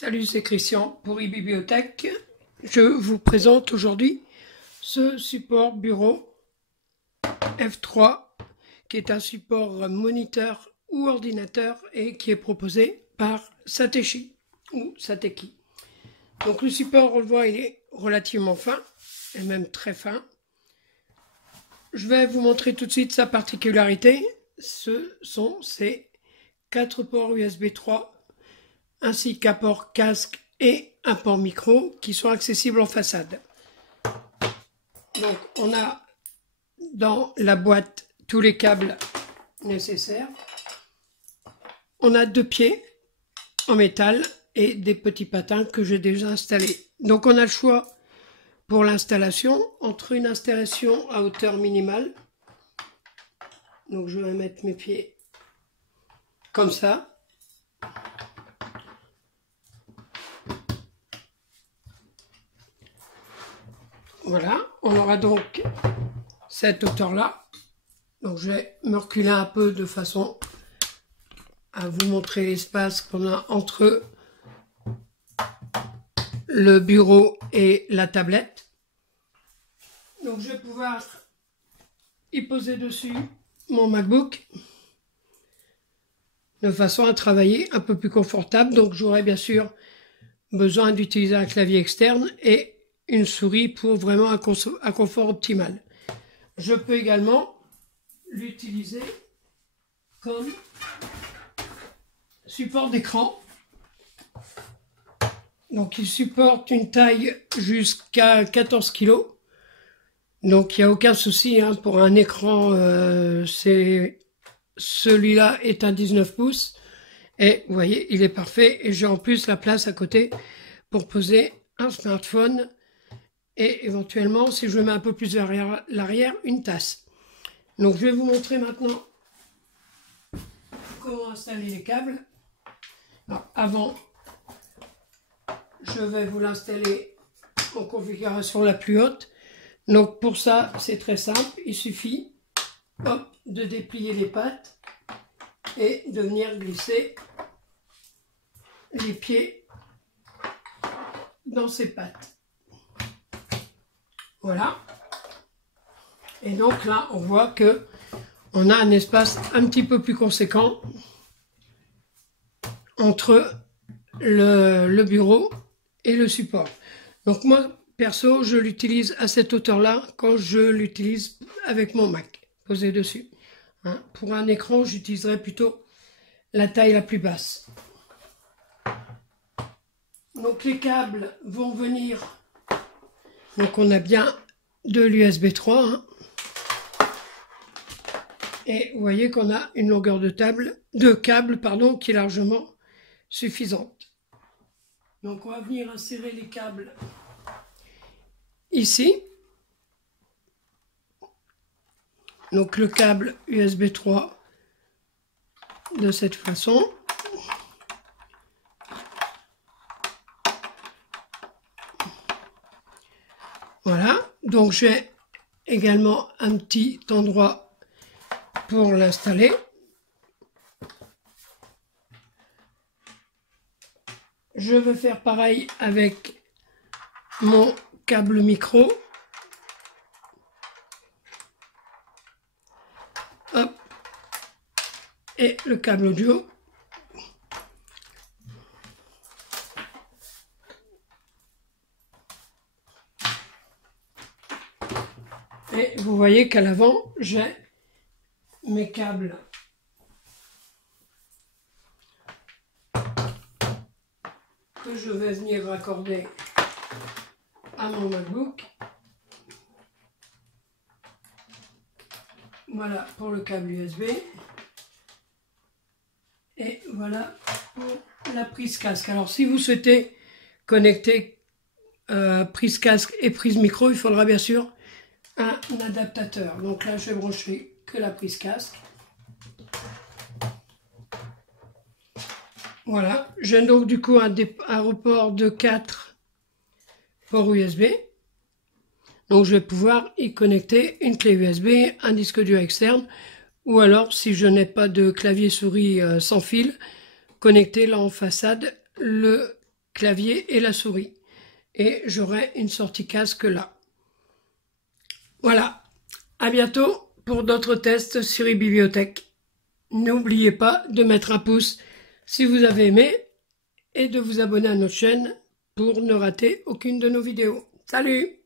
Salut, c'est Christian pour eBibliothèque. Je vous présente aujourd'hui ce support bureau F3 qui est un support moniteur ou ordinateur et qui est proposé par Satechi ou Sateki. Donc le support, on le voit, il est relativement fin et même très fin. Je vais vous montrer tout de suite sa particularité. Ce sont ces 4 ports USB 3 ainsi qu'un port casque et un port micro qui sont accessibles en façade. Donc on a dans la boîte tous les câbles nécessaires. On a 2 pieds en métal et des petits patins que j'ai déjà installés. Donc on a le choix pour l'installation entre une installation à hauteur minimale. Donc je vais mettre mes pieds comme ça. Voilà, on aura donc cette hauteur-là. Donc je vais me reculer un peu de façon à vous montrer l'espace qu'on a entre le bureau et la tablette. Donc je vais pouvoir y poser dessus mon MacBook de façon à travailler un peu plus confortable. Donc j'aurai bien sûr besoin d'utiliser un clavier externe et une souris pour vraiment un confort optimal. Je peux également l'utiliser comme support d'écran. Donc il supporte une taille jusqu'à 14 kg. Donc il n'y a aucun souci hein, pour un écran. Celui-là est un 19 pouces. Et vous voyez, il est parfait. Et j'ai en plus la place à côté pour poser un smartphone. Et éventuellement, si je le mets un peu plus vers l'arrière, une tasse. Donc je vais vous montrer maintenant comment installer les câbles. Alors, avant, je vais vous l'installer en configuration la plus haute. Donc pour ça, c'est très simple. Il suffit hop, de déplier les pattes et de venir glisser les pieds dans ces pattes. Voilà. Et donc là, on voit que on a un espace un petit peu plus conséquent entre le bureau et le support. Donc moi, perso, je l'utilise à cette hauteur-là quand je l'utilise avec mon Mac posé dessus. Hein. Pour un écran, j'utiliserai plutôt la taille la plus basse. Donc les câbles vont venir. Donc on a bien de l'USB 3 hein. Et vous voyez qu'on a une longueur de câble qui est largement suffisante. Donc on va venir insérer les câbles ici. Donc le câble USB 3 de cette façon. Voilà, donc j'ai également un petit endroit pour l'installer. Je vais faire pareil avec mon câble micro. Hop. Et le câble audio. Et vous voyez qu'à l'avant, j'ai mes câbles que je vais venir raccorder à mon MacBook. Voilà pour le câble USB. Et voilà pour la prise casque. Alors si vous souhaitez connecter prise casque et prise micro, il faudra bien sûr un adaptateur. Donc là, je vais brancher que la prise casque. Voilà, j'ai donc du coup un report de 4 ports USB. Donc je vais pouvoir y connecter une clé USB, un disque dur externe, ou alors si je n'ai pas de clavier souris sans fil, connecter là en façade le clavier et la souris. Et j'aurai une sortie casque là. Voilà, à bientôt pour d'autres tests sur eBibliothèque. N'oubliez pas de mettre un pouce si vous avez aimé et de vous abonner à notre chaîne pour ne rater aucune de nos vidéos. Salut!